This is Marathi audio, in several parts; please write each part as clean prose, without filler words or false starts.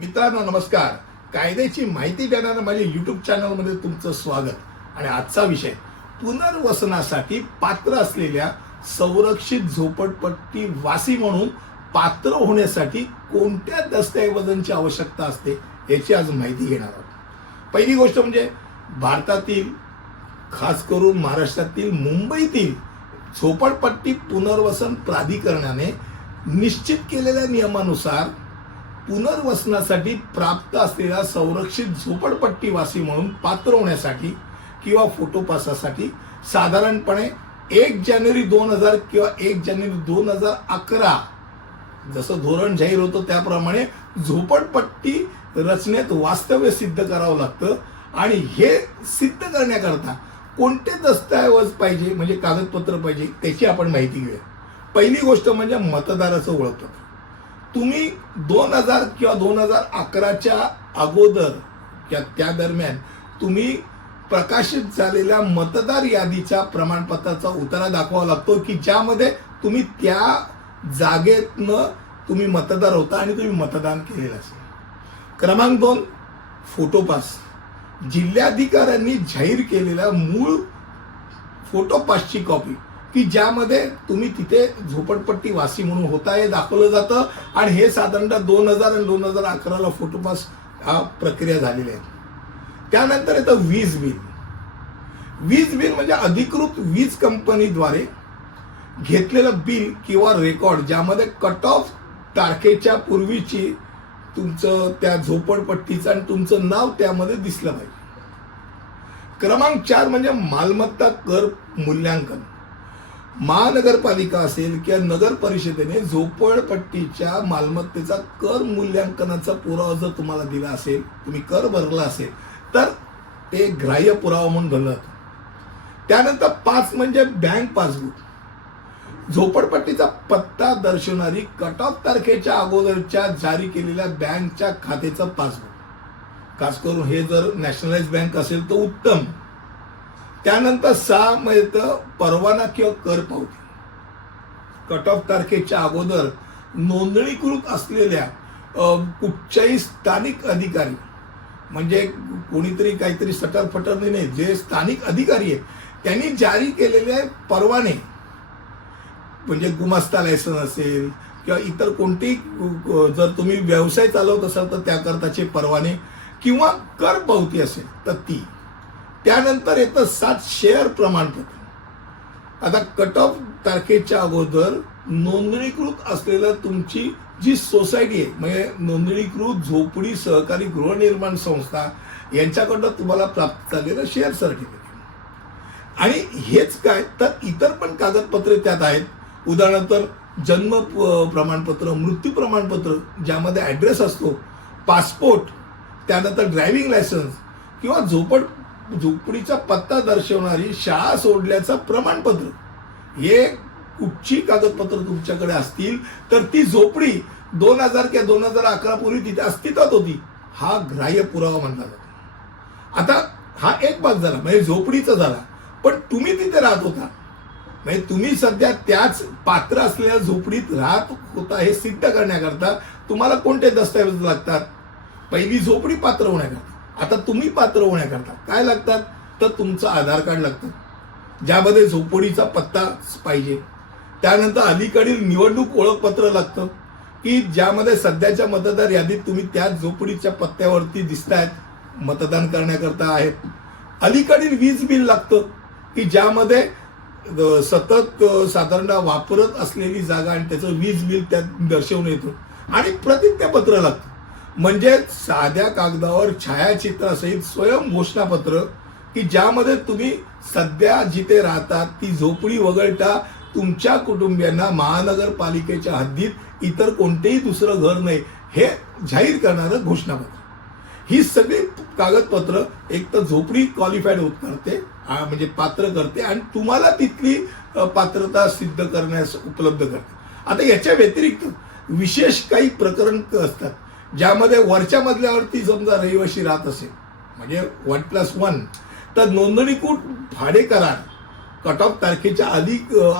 मित्रांनो नमस्कार. कायद्याची माहिती देणाऱ्या माझ्या यूट्यूब चॅनलमध्ये तुमचं स्वागत. आणि आजचा विषय पुनर्वसनासाठी पात्र असलेल्या संरक्षित झोपडपट्टी वासी म्हणून पात्र होण्यासाठी कोणत्या दस्तऐवजांची आवश्यकता असते याची आज माहिती घेणार आहोत. पहिली गोष्ट म्हणजे भारतातील खास करून महाराष्ट्रातील मुंबईतील झोपडपट्टी पुनर्वसन प्राधिकरणाने निश्चित केलेल्या नियमानुसार पुनर्वसनासाठी प्राप्त असलेल्या संरक्षित झोपडपट्टीवासी म्हणून पात्र होण्यासाठी किंवा फोटो पासासाठी साधारणपणे 1 जानेवारी 2000 किंवा 1 जानेवारी 2011 जसं धोरण जाहीर होतं त्याप्रमाणे झोपडपट्टी रचनेत वास्तव्य सिद्ध करावं लागतं. आणि हे सिद्ध करण्याकरता कोणते दस्तऐवज पाहिजे म्हणजे कागदपत्र पाहिजे त्याची आपण माहिती घेऊया. पहिली गोष्ट म्हणजे मतदाराचं ओळखपत्र. तुम्ही 2000 किंवा 2011च्या अगोदर किंवा त्या दरम्यान तुम्ही प्रकाशित झालेल्या मतदार यादीच्या प्रमाणपत्राचा उतारा दाखवावा लागतो की ज्यामध्ये तुम्ही त्या जागेतनं तुम्ही मतदार होता आणि तुम्ही मतदान केलेलं असेल. क्रमांक 2 फोटो पास. जिल्हाधिकाऱ्यांनी जाहीर केलेल्या मूळ फोटो पासची कॉपी की ज्यामध्ये तुम्ही तिथे झोपडपट्टी वासी म्हणून होता हे दाखवलं जातं. आणि हे साधारणतः 2000 आणि 2011ला फोटो पास हा प्रक्रिया झालेली आहे. त्यानंतर येतं वीज बिल. वीज बिल म्हणजे अधिकृत वीज कंपनीद्वारे घेतलेलं बिल किंवा रेकॉर्ड ज्यामध्ये कट ऑफ तारखेच्या पूर्वीची तुमचं त्या झोपडपट्टीचं आणि तुमचं नाव त्यामध्ये दिसलं पाहिजे. क्रमांक 4 म्हणजे मालमत्ता कर मूल्यांकन. महानगरपालिका असेल किंवा नगर परिषदेने झोपडपट्टीच्या मालमत्तेचा कर मूल्यांकनाचा पुरावा जर तुम्हाला दिला असेल, तुम्ही कर भरला असेल तर ते ग्राह्य पुरावा म्हणून धरला जातो. त्यानंतर 5 म्हणजे बँक पासबुक. झोपडपट्टीचा पत्ता दर्शवणारी कट ऑफ तारखेच्या अगोदरच्या जारी केलेल्या बँकच्या खात्याचं पासबुक. खास करून हे जर नॅशनलाइज बँक असेल तर उत्तम. त्यानंतर 6 म्हणजे परवाना किंवा कर पावती. कट ऑफ तारखेच्या अगोदर नोंदणीकृत असलेल्या कुठच्याही स्थानिक अधिकारी म्हणजे कोणीतरी काहीतरी सटरफटर नाही, जे स्थानिक अधिकारी आहेत त्यांनी जारी केलेले परवाने म्हणजे गुमास्ता लायसन असेल किंवा इतर कोणतेही जर तुम्ही व्यवसाय चालवत असाल तर त्याकरताचे परवाने किंवा कर पावती असेल तर ती. त्यानंतर येतं 7 शेअर प्रमाणपत्र. आता कट ऑफ तारखेच्या अगोदर नोंदणीकृत असलेलं तुमची जी सोसायटी आहे म्हणजे नोंदणीकृत झोपडी सहकारी गृहनिर्माण संस्था यांच्याकडनं तुम्हाला प्राप्त झालेलं शेअर सर्टिफिकेट. आणि हेच काय तर इतर पण कागदपत्रे त्यात आहेत. उदाहरणार्थ जन्म प्रमाणपत्र, मृत्यू प्रमाणपत्र ज्यामध्ये ॲड्रेस असतो, पासपोर्ट, त्यानंतर ड्रायव्हिंग लायसन्स किंवा झोपडीचा पत्ता दर्शवणारी शाळा सोडल्याचं प्रमाणपत्र. हे कुठची कागदपत्र तुमच्याकडे असतील तर ती झोपडी 2000 किंवा 2011 पूर्वी तिथे अस्तित्वात होती हा ग्राह्य पुरावा मानला जातो. आता हा एक भाग झाला म्हणजे झोपडीचा झाला. पण तुम्ही तिथे राहत होता म्हणजे तुम्ही सध्या त्याच पात्र असलेल्या झोपडीत राहत होता हे सिद्ध करण्याकरता तुम्हाला कोणते दस्तऐवज लागतात. पहिली झोपडी पात्र होण्याकरता. आता तुम्ही पात्र होण्याकरता काय लागतात तर तुमचं आधार कार्ड लागतं ज्यामध्ये झोपडीचा पत्ता पाहिजे. त्यानंतर अलीकडील निवडणूक ओळखपत्र लागतं की ज्यामध्ये सध्याच्या मतदार यादीत तुम्ही त्याच झोपडीच्या पत्त्यावरती दिसतायत मतदान करण्याकरता आहेत. अलीकडील वीज बिल लागतं की ज्यामध्ये सतत साधारण वापरत असलेली जागा आणि त्याचं वीज बिल त्यात दर्शवून येतं. आणि प्रतिज्ञापत्र लागतं म्हणजे साध्या कागदावर छायाचित्रासहित स्वयं घोषणापत्र की ज्यामध्ये तुम्ही सध्या जिथे राहतात ती झोपडी वगळता तुमच्या कुटुंबियांना महानगरपालिकेच्या हद्दीत इतर कोणतेही दुसरं घर नाही हे जाहीर करणारं घोषणापत्र. ही सगळी कागदपत्र एक तर झोपडी क्वालिफाईड होत करते म्हणजे पात्र करते आणि तुम्हाला तिथली पात्रता सिद्ध करण्यास उपलब्ध करते. आता याच्या व्यतिरिक्त विशेष काही प्रकरण असतात ज्यामध्ये वरच्या मजल्यावरती समजा रहिवाशी राहत असेल म्हणजे 1+1 तर नोंदणीकृत भाडे करार कट ऑफ तारखेच्या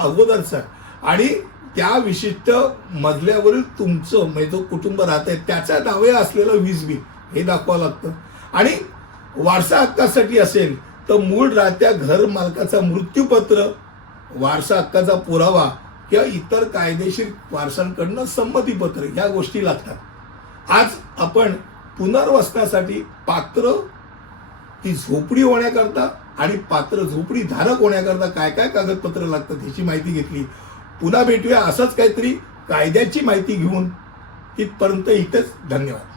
अगोदरचा आणि त्या विशिष्ट मजल्यावरील तुमचं म्हणजे जो कुटुंब राहत आहे त्याच्या नावे असलेलं वीज बिल हे दाखवावं लागतं. आणि वारसा हक्कासाठी असेल तर मूळ राहत्या घर मालकाचा मृत्यूपत्र, वारसा हक्काचा पुरावा किंवा इतर कायदेशीर वारसांकडनं संमतीपत्र ह्या गोष्टी लागतात. आज आपण पुनर्वसनासाठी पात्र ती झोपडी होण्याकरता आणि पात्र झोपडी धारक होण्याकरता काय काय कागदपत्र लागतात ह्याची माहिती घेतली. पुन्हा भेटूया असंच काहीतरी कायद्याची माहिती घेऊन. तिथपर्यंत इथेच. धन्यवाद.